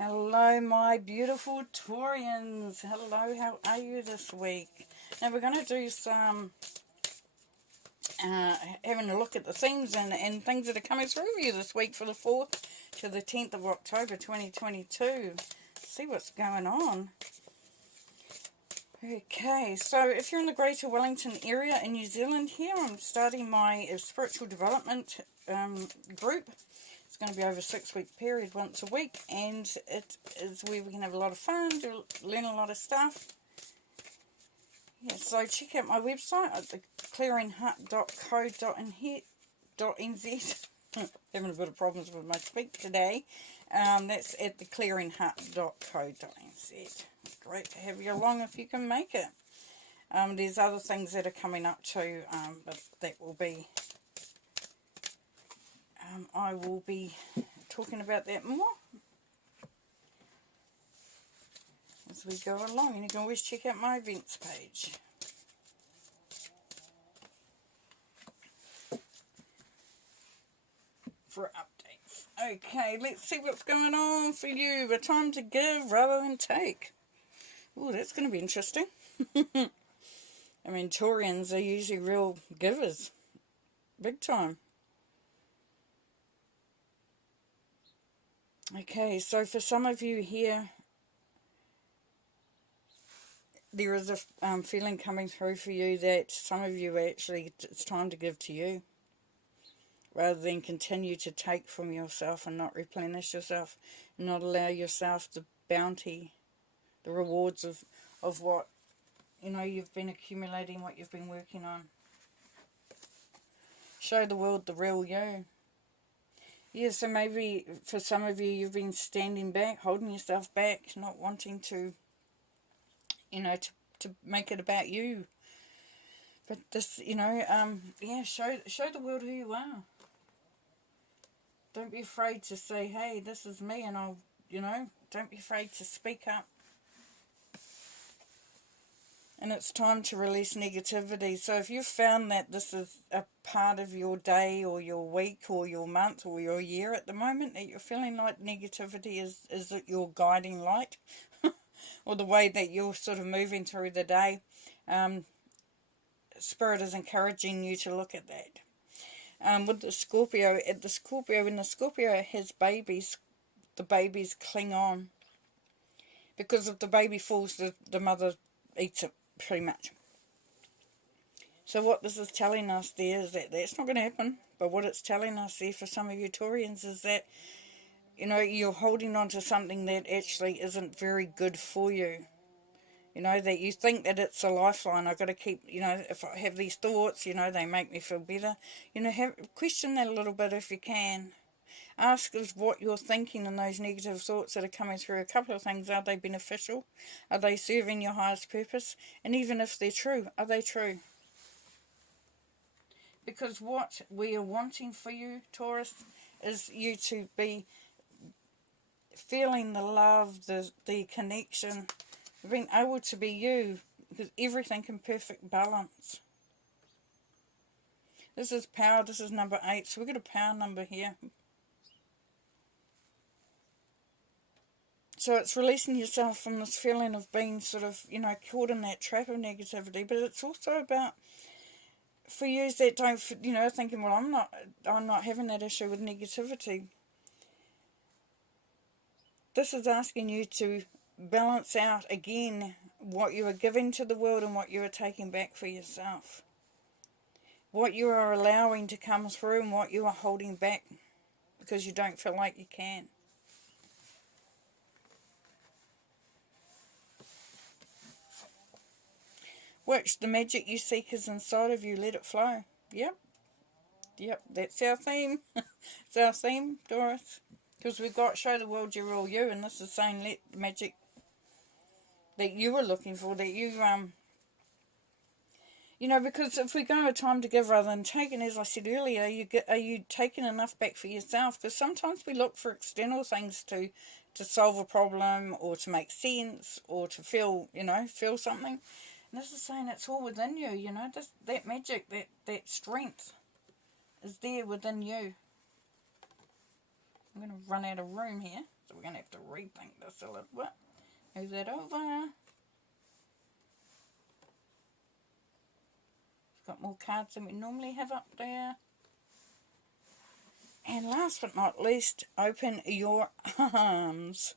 Hello, my beautiful Taurians. Hello, how are you this week? Now, we're going to do some having a look at the themes and things that are coming through for you this week for the 4th to the 10th of October 2022. See what's going on. Okay, so if you're in the Greater Wellington area in New Zealand here, I'm starting my spiritual development group. It's going to be over a 6-week period, once a week, and it is where we can have a lot of fun, learn a lot of stuff. Yeah, so check out my website at theclearinghut.co.nz. Having a bit of problems with my speak today. That's at theclearinghut.co.nz. Great to have you along if you can make it. There's other things that are coming up too, but that will be... I will be talking about that more as we go along, and you can always check out my events page. For updates. Okay, let's see what's going on for you. A time to give rather than take. Oh, that's going to be interesting. I mean, Taurians are usually real givers. Big time. Okay, so for some of you here, there is a feeling coming through for you that some of you actually, it's time to give to you, rather than continue to take from yourself and not replenish yourself, and not allow yourself the bounty, the rewards of what, you know, you've been accumulating, what you've been working on. Show the world the real you. Yeah, so maybe for some of you, you've been standing back, holding yourself back, not wanting to, you know, to make it about you. But this, you know, yeah, show the world who you are. Don't be afraid to say, hey, this is me, and I'll, you know, don't be afraid to speak up. And it's time to release negativity. So if you've found that this is a part of your day or your week or your month or your year at the moment, that you're feeling like negativity is your guiding light, or the way that you're sort of moving through the day, Spirit is encouraging you to look at that. With the Scorpio, when the Scorpio has babies, the babies cling on. Because if the baby falls, the mother eats it, pretty much. So what this is telling us there is that that's not going to happen. But what it's telling us there for some of you Taurians is that, you know, you're holding on to something that actually isn't very good for you. You know, that you think that it's a lifeline. I've got to keep, you know, if I have these thoughts, you know, they make me feel better. You know, question that a little bit if you can. Ask if what you're thinking and those negative thoughts that are coming through, a couple of things: are they beneficial? Are they serving your highest purpose? And even if they're true, are they true? Because what we are wanting for you, Taurus, is you to be feeling the love, the connection, being able to be you, because everything in perfect balance. This is power, this is number 8, so we've got a power number here. So it's releasing yourself from this feeling of being sort of, you know, caught in that trap of negativity. But it's also about, for you that don't, you know, thinking, well, I'm not having that issue with negativity. This is asking you to balance out again what you are giving to the world and what you are taking back for yourself. What you are allowing to come through and what you are holding back because you don't feel like you can. Which the magic you seek is inside of you. Let it flow. Yep, that's our theme. It's our theme, Taurus. Because we've got show the world you're all you, and this is saying let the magic that you were looking for, that you, you know, because if we go a time to give rather than take, and as I said earlier, are you taking enough back for yourself? Because sometimes we look for external things to solve a problem, or to make sense, or to feel, you know, feel something. And this is saying it's all within you, you know, that magic, that strength is there within you. I'm going to run out of room here, so we're going to have to rethink this a little bit. Move that over. It's got more cards than we normally have up there. And last but not least, open your arms.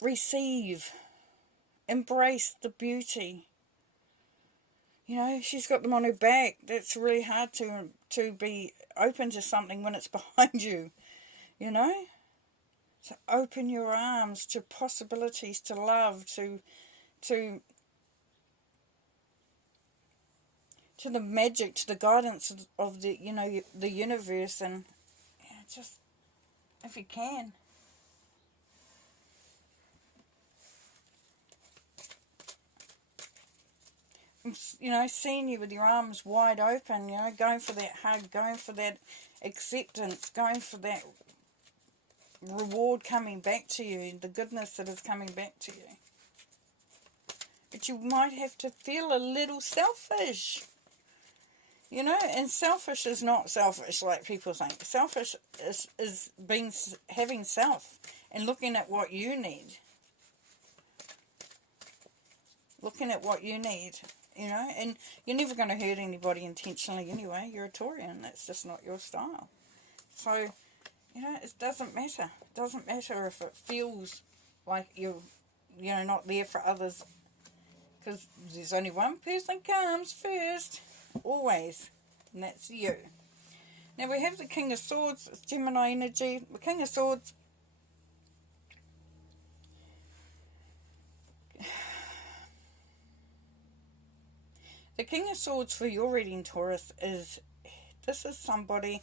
Receive. Embrace the beauty. You know, she's got them on her back. That's really hard to be open to something when it's behind you. You know? So open your arms to possibilities, to love, to the magic, to the guidance of the, you know, the universe. And just, if you can. You know, seeing you with your arms wide open, you know, going for that hug, going for that acceptance, going for that reward coming back to you, the goodness that is coming back to you. But you might have to feel a little selfish, you know, and selfish is not selfish like people think. Selfish is having self and looking at what you need. Looking at what you need. You know, and you're never going to hurt anybody intentionally anyway. You're a Taurian. That's just not your style. So, you know, it doesn't matter. It doesn't matter if it feels like you're, you know, not there for others. Because there's only one person comes first. Always. And that's you. Now we have the King of Swords. It's Gemini energy. The King of Swords. The King of Swords for your reading, Taurus, this is somebody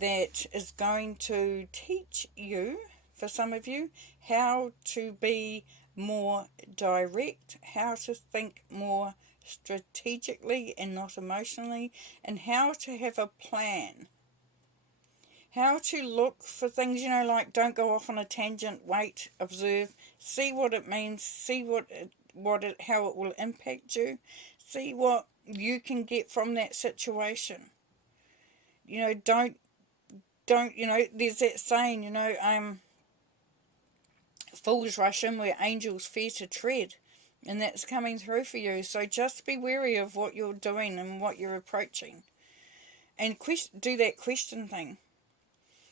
that is going to teach you, for some of you, how to be more direct, how to think more strategically and not emotionally, and how to have a plan. How to look for things, you know, like don't go off on a tangent, wait, observe, see what it means, see how it will impact you. See what you can get from that situation. You know, don't, you know, there's that saying, you know, fools rush in where angels fear to tread. And that's coming through for you. So just be wary of what you're doing and what you're approaching. And do that question thing.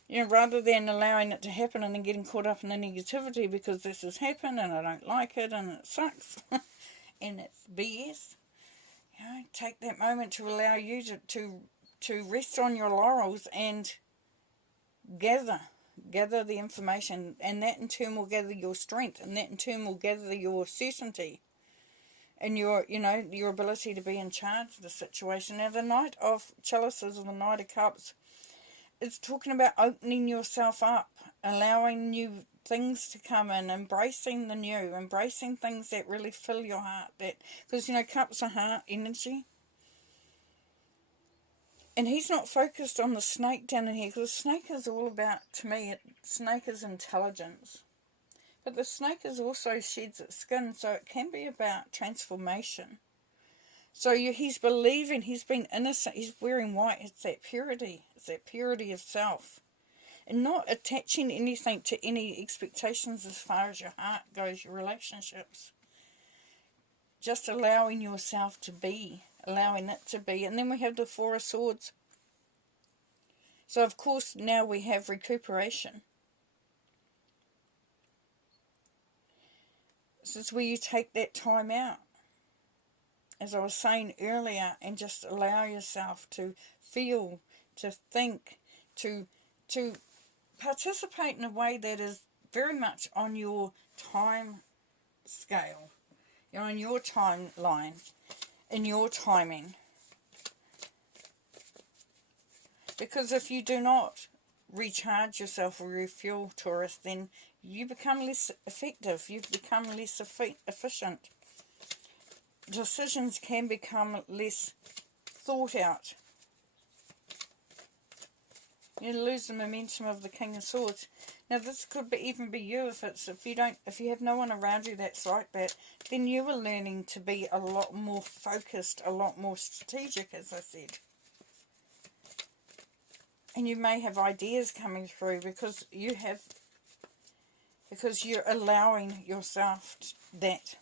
You know, rather than allowing it to happen and then getting caught up in the negativity because this has happened and I don't like it and it sucks. And it's BS. You know, take that moment to allow you to rest on your laurels and gather the information, and that in turn will gather your strength, and that in turn will gather your certainty and your, you know, your ability to be in charge of the situation. Now the Knight of Chalices or the Knight of Cups is talking about opening yourself up, allowing new things to come in, embracing the new, embracing things that really fill your heart. That, because, you know, cups are heart energy. And he's not focused on the snake down in here, because the snake is all about, to me, snake is intelligence. But the snake is also sheds its skin, so it can be about transformation. So he's believing, he's been innocent, he's wearing white. It's that purity. It's that purity of self. And not attaching anything to any expectations as far as your heart goes, your relationships. Just allowing yourself to be, allowing it to be. And then we have the Four of Swords. So of course now we have recuperation. This is where you take that time out, as I was saying earlier, and just allow yourself to feel, to think, to participate in a way that is very much on your time scale, you know, on your timeline, in your timing. Because if you do not recharge yourself or refuel, Taurus, then you become less effective, you become less efficient. Decisions can become less thought out. You lose the momentum of the King of Swords. Now this could even be you if you have no one around you that's like that, then you are learning to be a lot more focused, a lot more strategic, as I said. And you may have ideas coming through because you're allowing yourself that.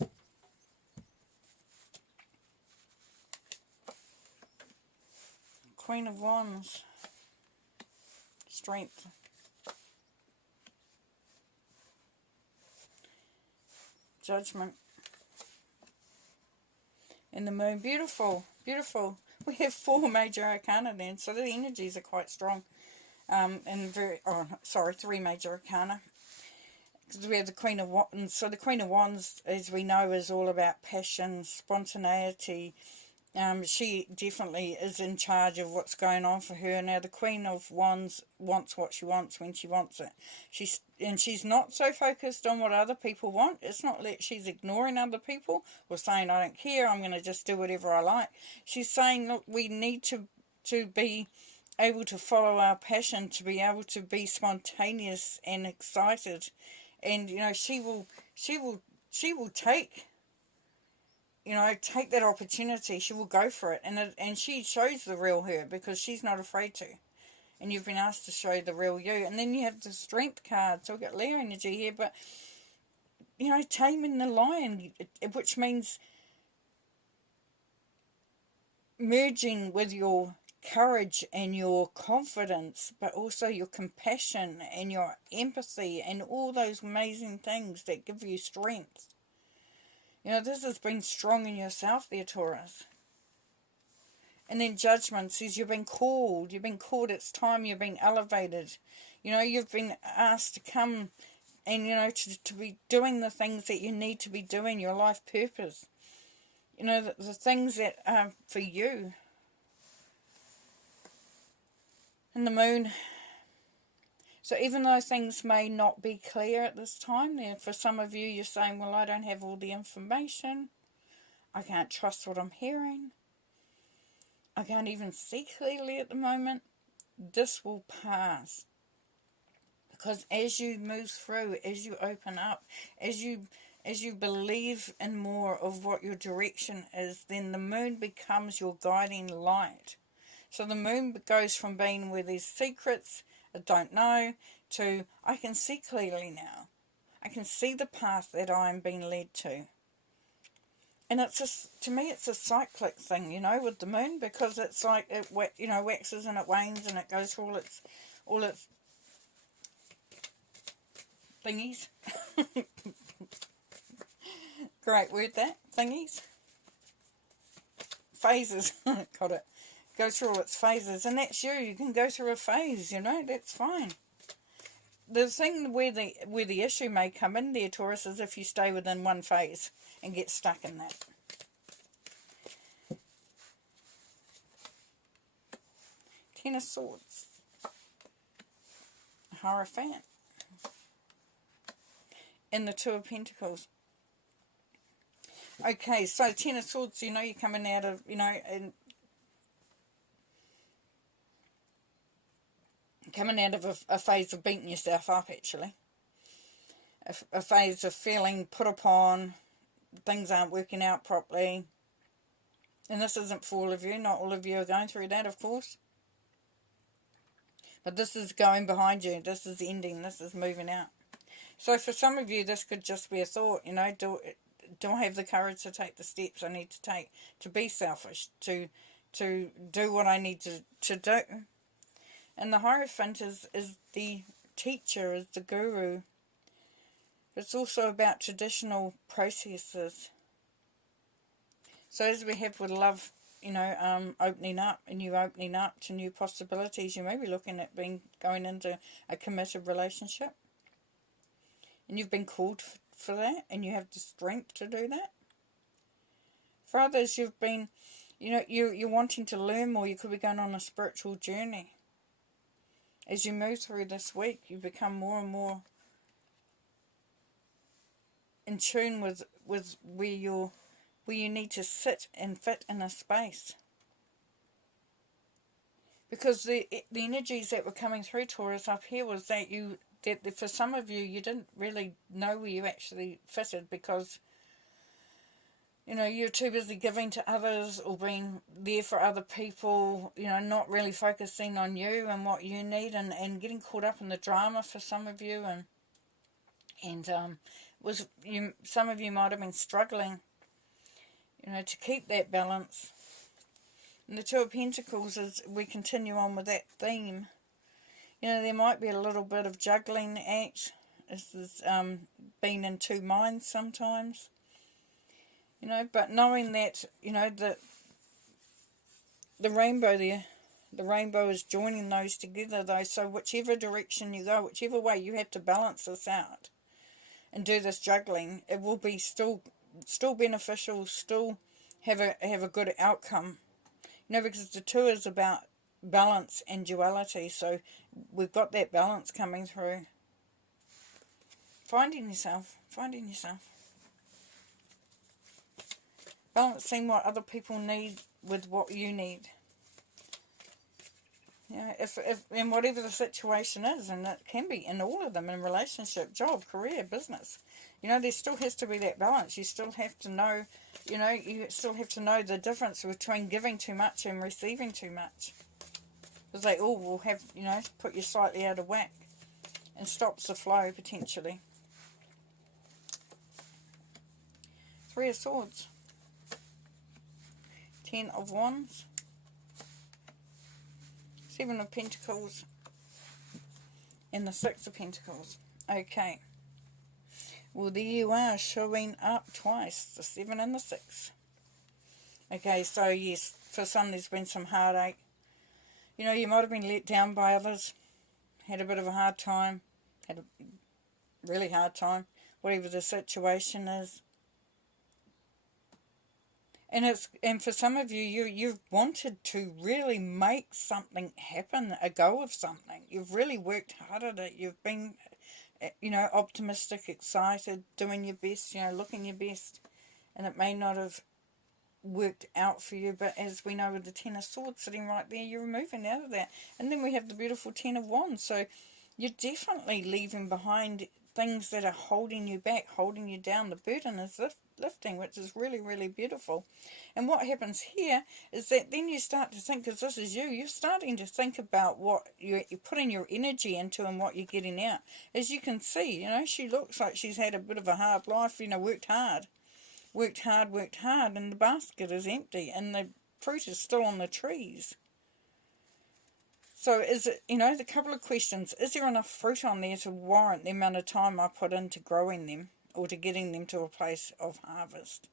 Queen of Wands, strength. Judgment. And the Moon, beautiful, beautiful. We have 4 major arcana then, so the energies are quite strong. And 3 major arcana. Because we have the Queen of Wands. So the Queen of Wands, as we know, is all about passion, spontaneity. She definitely is in charge of what's going on for her. Now, the Queen of Wands wants what she wants when she wants it. She's not so focused on what other people want. It's not that she's ignoring other people or saying, I don't care, I'm going to just do whatever I like. She's saying, look, we need to be able to follow our passion, to be able to be spontaneous and excited. And, you know, she will take, you know, take that opportunity. She will go for it. And she shows the real her because she's not afraid to. And you've been asked to show the real you. And then you have the Strength card. So we've got Leo energy here. But, you know, taming the lion, which means merging with your courage and your confidence, but also your compassion and your empathy and all those amazing things that give you strength. You know, this has been strong in yourself there, Taurus. And then Judgment says you've been called. You've been called. It's time. You've been elevated. You know, you've been asked to come and, you know, to be doing the things that you need to be doing, your life purpose. You know, the things that are for you. And the Moon. So even though things may not be clear at this time, there for some of you, you're saying, well, I don't have all the information. I can't trust what I'm hearing. I can't even see clearly at the moment. This will pass. Because as you move through, as you open up, as you believe in more of what your direction is, then the Moon becomes your guiding light. So the Moon goes from being where there's secrets, I don't know, to I can see clearly now. I can see the path that I'm being led to. And to me, it's a cyclic thing, you know, with the Moon, because it's like it, you know, waxes and it wanes and it goes through all its thingies. Great word, that, thingies. Phases. Got it. Goes through all its phases, and that's you. You can go through a phase, you know, that's fine. The thing where the issue may come in there, Taurus, is if you stay within one phase and get stuck in that. Ten of Swords. Hierophant. And the Two of Pentacles. Okay, so Ten of Swords, you know, you're coming out of, you know, and coming out of a phase of beating yourself up, actually. A phase of feeling put upon, things aren't working out properly. And this isn't for all of you. Not all of you are going through that, of course. But this is going behind you. This is ending. This is moving out. So for some of you, this could just be a thought, you know, do I have the courage to take the steps I need to take, to be selfish, to do what I need to do. And the Hierophant is the teacher, is the guru. It's also about traditional processes. So as we have with love, you know, opening up, and you opening up to new possibilities, you may be looking at going into a committed relationship. And you've been called for that, and you have the strength to do that. For others, you've been, you know, you're wanting to learn more. You could be going on a spiritual journey. As you move through this week, you become more and more in tune with where you need to sit and fit in a space. Because the energies that were coming through, Taurus, up here was that that for some of you, you didn't really know where you actually fitted, because You know, you're too busy giving to others or being there for other people, you know, not really focusing on you and what you need, and getting caught up in the drama for some of you, and was you some of you might have been struggling, you know, to keep that balance. And the Two of Pentacles, as we continue on with that theme, you know, there might be a little bit of juggling act. This is being in two minds sometimes. You know, but knowing that, you know, the rainbow there, the rainbow is joining those together though, so whichever direction you go, whichever way, you have to balance this out and do this juggling. It will be still beneficial, still have a good outcome. You know, because the two is about balance and duality, so we've got that balance coming through. Finding yourself. Balancing what other people need with what you need. You know, if in whatever the situation is, and it can be in all of them, in relationship, job, career, business, you know, there still has to be that balance. You still have to know, you know, you still have to know the difference between giving too much and receiving too much. Because they all will have, you know, put you slightly out of whack and stops the flow potentially. Three of Swords. 10 of Wands, 7 of Pentacles, and the 6 of Pentacles. Okay. Well, there you are, showing up twice, the 7 and the 6. Okay, so yes, for some there's been some heartache. You know, you might have been let down by others, had a bit of a hard time, had a really hard time, whatever the situation is. And for some of you, you've wanted to really make something happen, a go of something. You've really worked hard at it. You've been, you know, optimistic, excited, doing your best, you know, looking your best. And it may not have worked out for you, but as we know with the 10 of Swords sitting right there, you're moving out of that. And then we have the beautiful 10 of Wands. So you're definitely leaving behind things that are holding you back, holding you down. The burden is lifting, which is really, really beautiful. And what happens here is that then you start to think, because this is you're starting to think about what you're putting your energy into and what you're getting out. As you can see, you know, she looks like she's had a bit of a hard life, you know, worked hard, and the basket is empty, and the fruit is still on the trees. So is it, you know, the couple of questions, is there enough fruit on there to warrant the amount of time I put into growing them or to getting them to a place of harvest?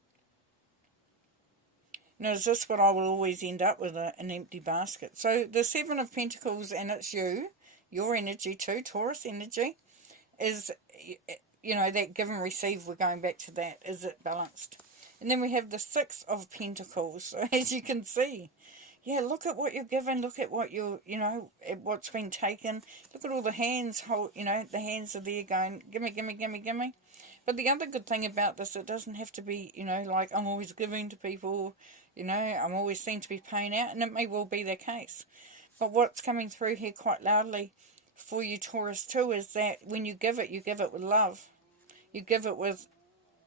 You know, is this what I will always end up with, an empty basket? So the 7 of Pentacles, and it's your energy too, Taurus energy, is, you know, that give and receive, we're going back to that. Is it balanced? And then we have the 6 of Pentacles. So as you can see, yeah, look at what you're given, look at what you're, you know, at what's been taken. Look at all the hands, you know, the hands are there going, gimme, gimme, gimme, gimme. But the other good thing about this, it doesn't have to be, you know, like I'm always giving to people, you know, I'm always seen to be paying out, and it may well be the case. But what's coming through here quite loudly for you, Taurus, too, is that when you give it with love. You give it with,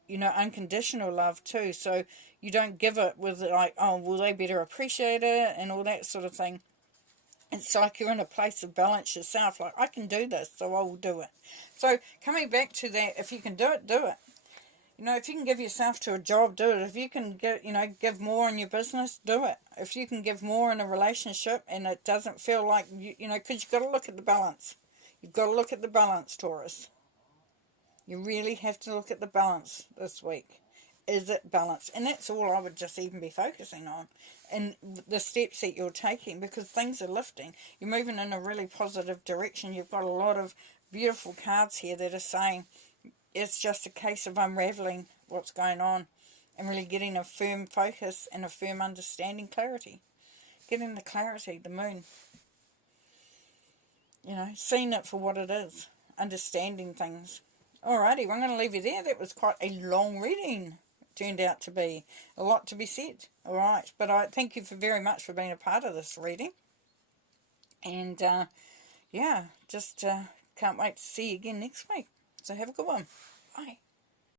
you know, unconditional love too. So you don't give it with like, oh, will they better appreciate it and all that sort of thing. It's like you're in a place of balance yourself. Like, I can do this, so I will do it. So coming back to that, if you can do it, do it. You know, if you can give yourself to a job, do it. If you can get, you know, give more in your business, do it. If you can give more in a relationship and it doesn't feel like, you know, because you've got to look at the balance. You've got to look at the balance, Taurus. You really have to look at the balance this week. Is it balanced? And that's all I would just even be focusing on. And the steps that you're taking, because things are lifting. You're moving in a really positive direction. You've got a lot of beautiful cards here that are saying it's just a case of unraveling what's going on and really getting a firm focus and a firm understanding, clarity. Getting the clarity, the moon. You know, seeing it for what it is. Understanding things. Alrighty, well, I'm going to leave you there. That was quite a long reading. Turned out to be a lot to be said. Alright, but I thank you very much for being a part of this reading. And, yeah, just can't wait to see you again next week. So have a good one. Bye.